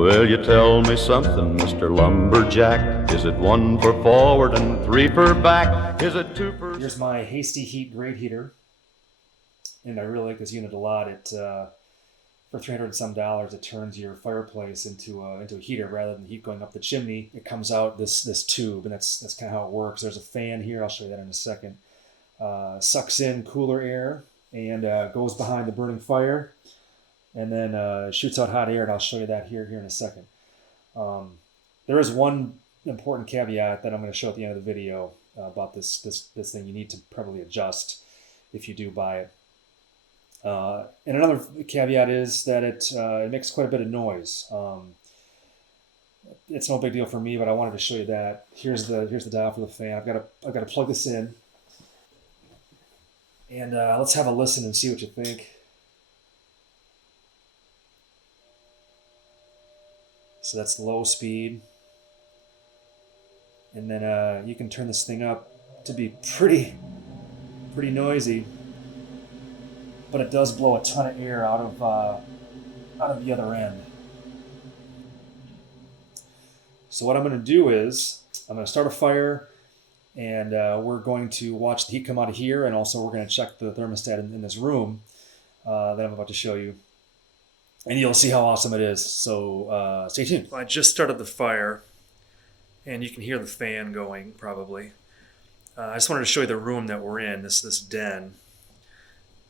Will you tell me something, Mr. Lumberjack? Is it 1 for forward and 3 for back? Is it 2 for... Here's my Hasty Heat grate heater. And I really like this unit a lot. It for $300 and some, it turns your fireplace into a heater rather than heat going up the chimney. It comes out this tube, and that's kind of how it works. There's a fan here. I'll show you that in a second. Sucks in cooler air and goes behind the burning fire, and then shoots out hot air. And I'll show you that here in a second. There is one important caveat that I'm going to show at the end of the video about this thing. You need to probably adjust if you do buy it. And another caveat is that it makes quite a bit of noise. It's no big deal for me, but I wanted to show you that. Here's the dial for the fan. I've got to plug this in, and let's have a listen and see what you think. So that's low speed, and then you can turn this thing up to be pretty noisy. But it does blow a ton of air out of the other end. So what I'm going to do is I'm going to start a fire, and we're going to watch the heat come out of here, and also we're going to check the thermostat in this room that I'm about to show you, and you'll see how awesome it is. So stay tuned. I just started the fire, and you can hear the fan going probably. I just wanted to show you the room that we're in, this den.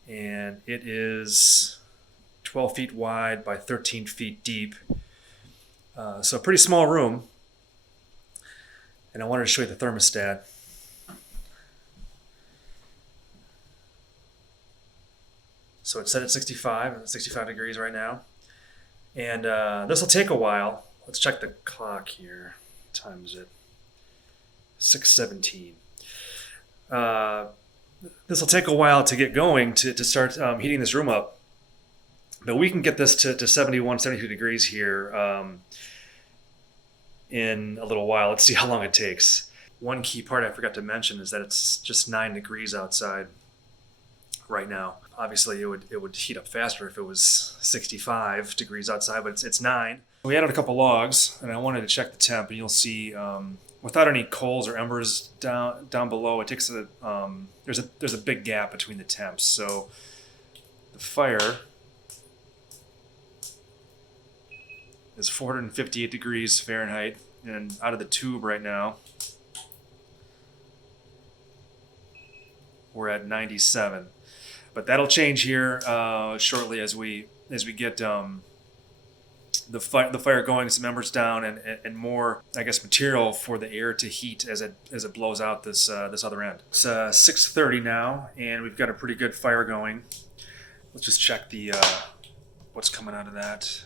And it is 12 feet wide by 13 feet deep. So a pretty small room. And I wanted to show you the thermostat. So it's set at 65 degrees right now. And this will take a while. Let's check the clock here. What time is it? 6:17. This will take a while to get going to start heating this room up. But we can get this to 71, 72 degrees here in a little while. Let's see how long it takes. One key part I forgot to mention is that it's just 9 degrees outside right now. Obviously, it would heat up faster if it was 65 degrees outside, but it's 9. We added a couple logs, and I wanted to check the temp, and you'll see without any coals or embers down below, it takes there's a big gap between the temps. So the fire is 458 degrees Fahrenheit, and out of the tube right now we're at 97. But that'll change here shortly as we get the fire going, some embers down, and more, I guess, material for the air to heat as it blows out this other end. It's 6:30 now, and we've got a pretty good fire going. Let's just check the what's coming out of that.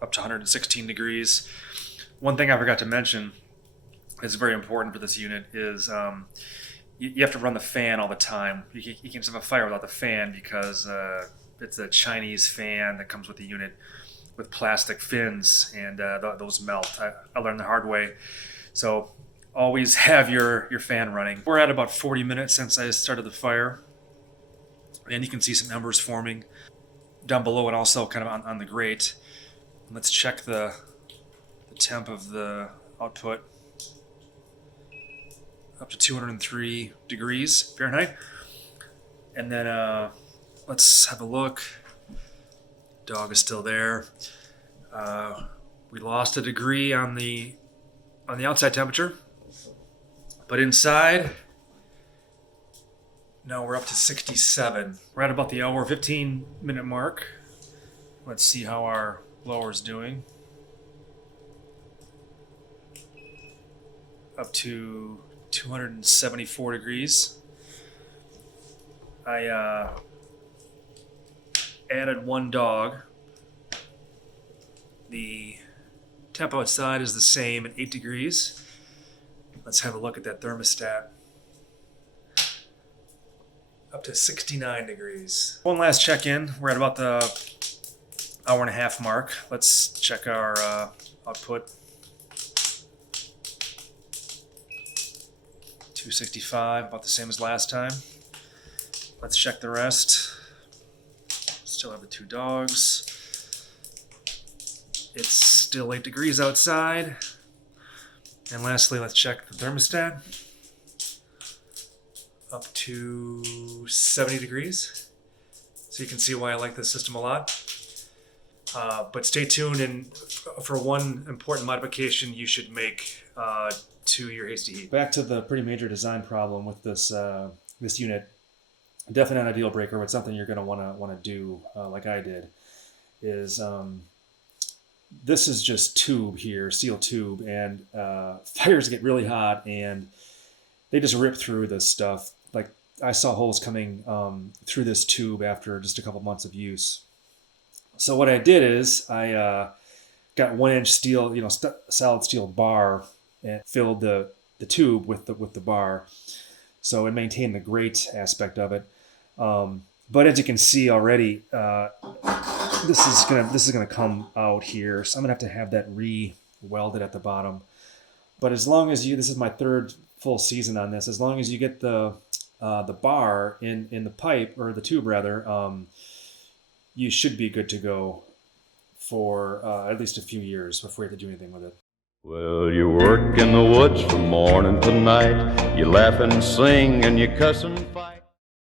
Up to 116 degrees. One thing I forgot to mention is very important for this unit is you have to run the fan all the time. You can't just have a fire without the fan because it's a Chinese fan that comes with the unit with plastic fins, and those melt. I learned the hard way. So always have your fan running. We're at about 40 minutes since I started the fire, and you can see some embers forming down below and also kind of on the grate. Let's check the temp of the output. Up to 203 degrees Fahrenheit. And then let's have a look. Dog is still there. We lost a degree on the outside temperature, but inside, now we're up to 67. We're at about the hour 15-minute mark. Let's see how our blower's doing. Up to 274 degrees. I added one dog. The temp outside is the same at 8 degrees. Let's have a look at that thermostat. Up to 69 degrees. One last check-in. We're at about the hour and a half mark. Let's check our output. 265, about the same as last time. Let's check the rest. Still have the two dogs. It's still 8 degrees outside. And lastly, let's check the thermostat. Up to 70 degrees. So you can see why I like this system a lot. But stay tuned, and for one important modification you should make to your Hasty Heat. Back to the pretty major design problem with this this unit. Definitely not a deal breaker, but something you're going to want to do, like I did, is this is just tube here, steel tube, and fires get really hot and they just rip through this stuff. Like I saw holes coming through this tube after just a couple months of use. So what I did is I got 1-inch steel, solid steel bar, and filled the tube with the bar, so it maintained the grate aspect of it. But as you can see already, this is gonna come out here, so I'm gonna have that re-welded at the bottom. But as long as this is my third full season on this, as long as you get the bar in the pipe, or the tube rather, you should be good to go for at least a few years before you have to do anything with it. Well, you work in the woods from morning to night. You laugh and sing and you cuss and fight.